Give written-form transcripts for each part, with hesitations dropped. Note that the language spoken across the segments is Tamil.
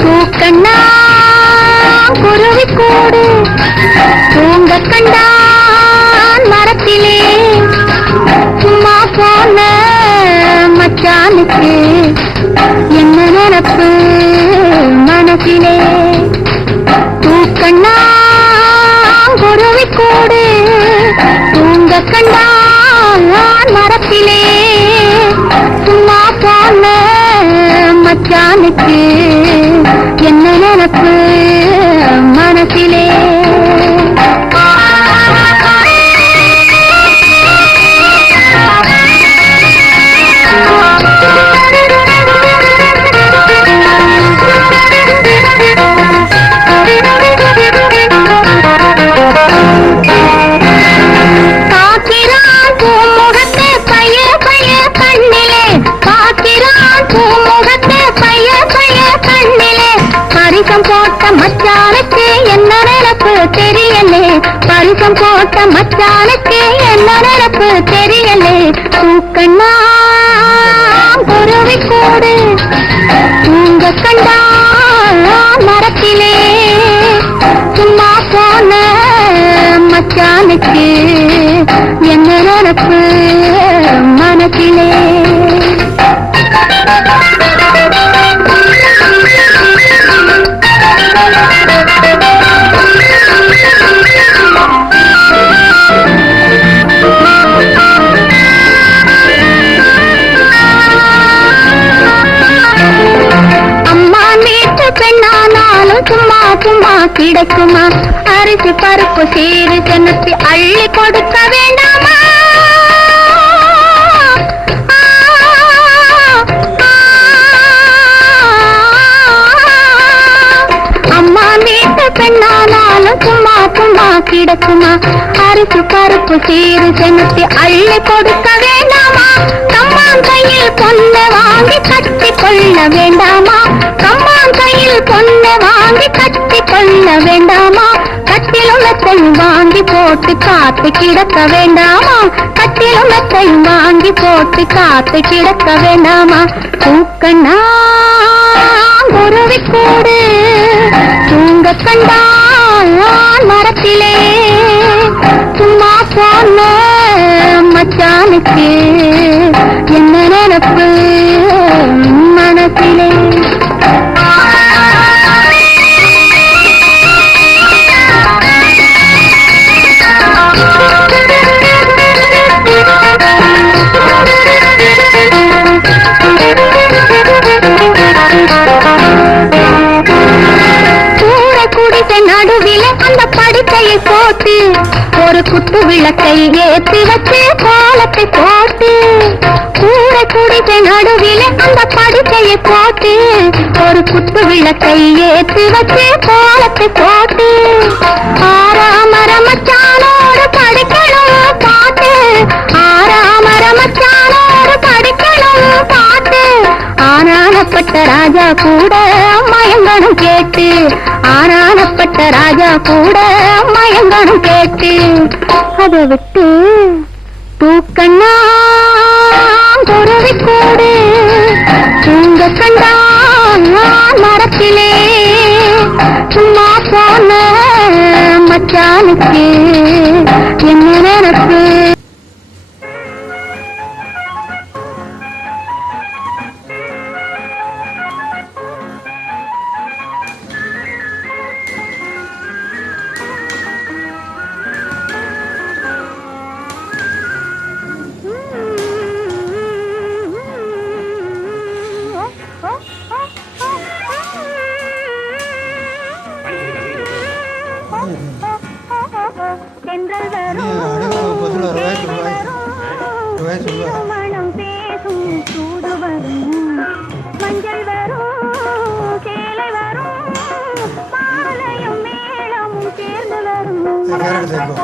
தூக்கண்ணா குருவி கூடு தூங்க கண்டான் மரத்திலே சும்மா போன மச்சானுக்கு என்ன நினப்பு மனசிலே தூக்கண்ணா குருவி கூடு தூங்க கண்டான் மரத்திலே சும்மா போன மச்சானுக்கு என்ன நினப்பு மனசிலே போட்ட மச்சானுக்கு என்ன நினப்பு தெரியலே பரிசம் போட்ட மச்சானுக்கு என்ன நினப்பு தெரியலே தூக்கண்ணா குருவி கூடு தூங்க கண்டா மரத்திலே சும்மா போன மச்சானுக்கு என்ன நினப்பு மனசிலே சும்மா சும்மா கிடைக்குமா அரிசி பருப்பு சீரு சென்னத்தி அள்ளி கொடுக்க வேண்டாமா அம்மா வீட்டு பெண்ணானாலும் சும்மா சும்மா கிடைக்குமா அரிசி பருப்பு சீரு சென்னத்தி அள்ளி கொடுக்க வேண்டாமா கம்மான் கையில் பொண்ணு வாங்கி கட்டி கொள்ள வேண்டாமா கம்மான் கையில் பொண்ணு வாங்கி கட்டி கொள்ள வேண்டாமா கட்டிலுள்ளத்தை வாங்கி போட்டு காத்து கிடக்க வேண்டாமா கட்டிலுள்ளத்தை வாங்கி போட்டு காத்து கிடக்க வேண்டாமா தூக்கண்ணா குருவி கூடு தூங்க கண்டான் மரத்திலே சும்மா போன மச்சானுக்கு என்ன நினப்பு மனசிலே நடுவில அந்த படுக்கையை போட்டு ஒரு குத்து விளக்கை ஏற்றி வச்சு கோலத்தை போட்டு கூரை குடிசை நடுவில அந்த படுக்கையை போட்டு ஒரு குத்து விளக்கை ஏற்றி வச்சு கோலத்தை போட்டு ஆறாமர மச்சானோடு படிக்கணும் பாட்டு ஆறாமர மச்சானோடு படிக்கணும் பாட்டு ஆனானப்பட்ட ராஜா கூட மயங்கணும் கேட்டு ஆனானப்பட்ட ராஜா கூட மயங்கணும் கேட்டு அதை விட்டு தூக்கண்ணா குருவி கூடு தூங்க கண்டான் மரத்திலே சும்மா போன மச்சானுக்கு என்ன நினப்பு மனம் பேசும் சூடு வரும் மஞ்சள் வரும் சேலை வரும் மாலையும் மேளமும் சேர்ந்து வரும்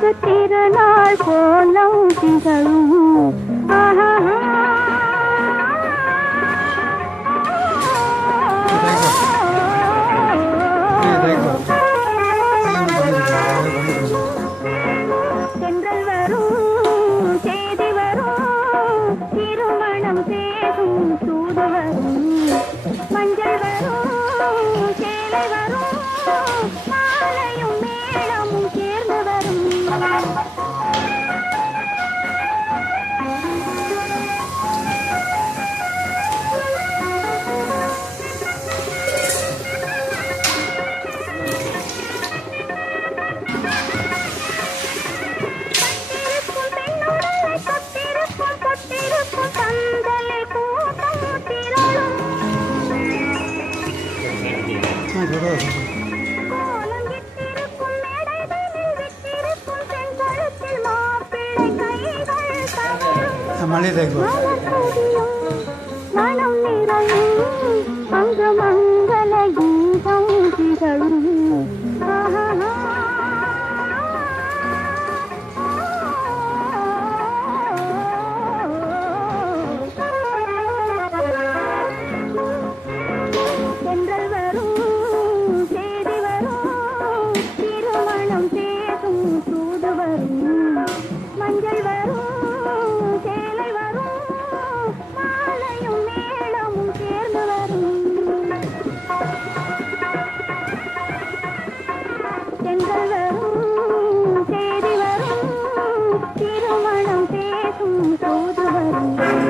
இங்கு திருநாள் கோலம் திகழும். ஆஹா தென்றல் வரும் செய்தி வரும் திருமணம் பேசும் தூது வரும். மஞ்சள் வரும் சேலை வரும் மாலையும் மேளமும் சேர்ந்து வரும். மனம் நிறையும் அங்கு மங்கள கீதம் திகழும். தென்றல் வரும் செய்தி வரும் திருமணம் பேசும் தூது வரும். மஞ்சள் வரும் சேலை வரும் மாலையும் மேளமும் சேர்ந்து வரும். தென்றல் வரும் செய்தி வரும் திருமணம் பேசும் தூது வரும்.